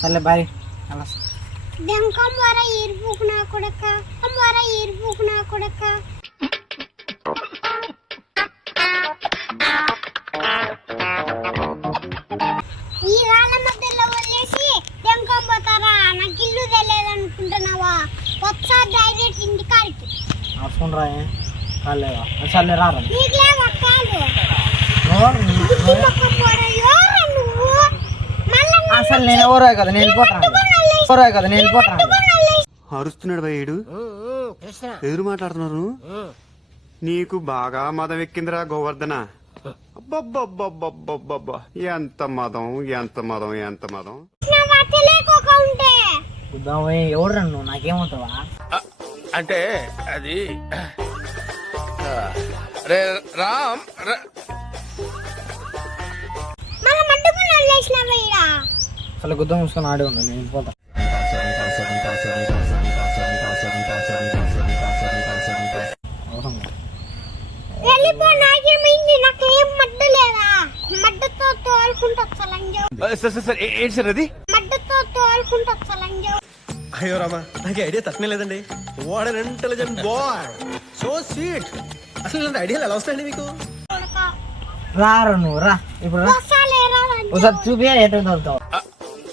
సర్లే బాయ్. దెంకం వర ఇరుపుకు నా కొడక వర ఇరుపుకు నా కొడక ఈ రాళ్ళ మధ్యలో వదిలేసి దెంకం పోతారా? నాకు ఇల్లు తెలియదనుకుంటున్నావా? వచ్చా డైరెక్ట్ ఇంటికాడికి అవసరం రా. కాలేవా? సర్లే రారా. నీకు లేవా కాదు? అసలు నేను ఎవరో కదా, నేను వెళ్ళిపోతాను. అరుస్తున్నాడు భయ్యుడు. ఎదురు మాట్లాడుతున్నారు. నీకు బాగా మదం ఎక్కిందిరా గోవర్ధన. అబ్బబ్బబ్బబ్బబ్బబ్బబ్బా, ఎంత మదం, ఎంత మదం, ఎంత మదం. ఎవరు నన్ను నాకేమవుతావా అంటే అది రామ్ అసలు గుద్ద మూసుకొని ఆడే ఉన్నా. నేను వెళ్ళిపోతా. అయ్యో రామా, నాకు ఐడియా తక్కువ లేదండి. What an intelligent boy, so sweet. అసలు ఇలాంటి ఐడియాలు ఎలా వస్తాయండి మీకు? రారు నువ్వు రా. ఇప్పుడు రా, ఒకసారి చూపి ఎట్లా దొరుకుతావు.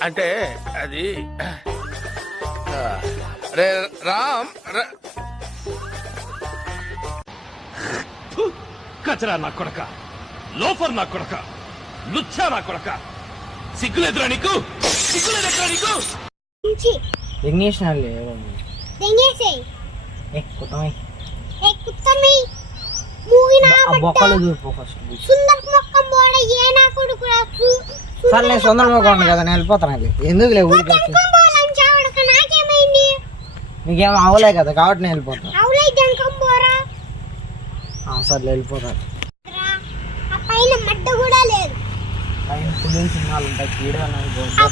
అంటే అది రామ్ కచరా నా కొడక, లోఫర్ నా కొడక, లుచ్చా నా కొడక, సిగ్గులేదురా నీకు? సిగ్గులేదురా నీకు? సర్లే సొందర మొక్క కదా, నేను వెళ్ళిపోతాను. ఎందుకు లేవు నీకేమో అవలే కదా కాబట్టి నేను వెళ్ళిపోతాను. సర్లే వెళ్ళిపోతాను. పైన మడ్డ కూడా లేదు. పైన పులి సినిమాలు ఉంటాయి.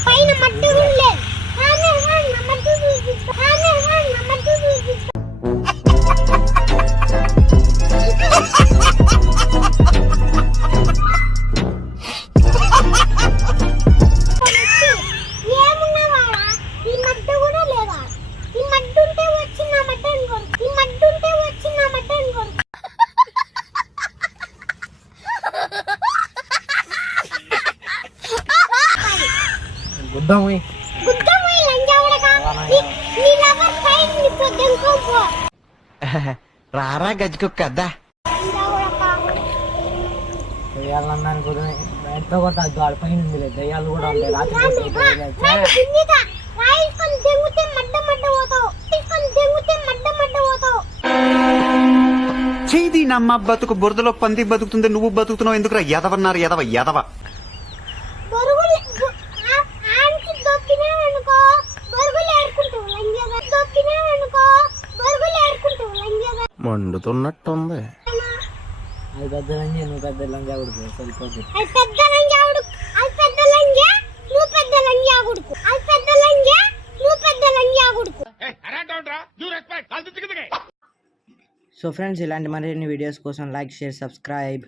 పైన మడ్డ కూడా లేదు. రారా గజ్జుకొక్కద్దా దయ్యాలన్నాను కూడా ఎంతో కొత్త పైన దయ్యాలు కూడా ఉంటాయి. రాత్రి చేది నమ్మ బతుకు బురదలో పంది బతుకుతుంది, నువ్వు బతుకుతున్నావు ఎందుకురా? ఎదవన్నారు ఎదవ ఎదవ. మండుతున్నట్టుంది. అది పెద్ద లంజా, నువ్వు పెద్ద లంజా కొడుకు. సరిపోతుంది. సో ఫ్రెండ్స్, ఇలాంటి మరిన్ని వీడియోస్ కోసం లైక్, షేర్, సబ్స్క్రైబ్.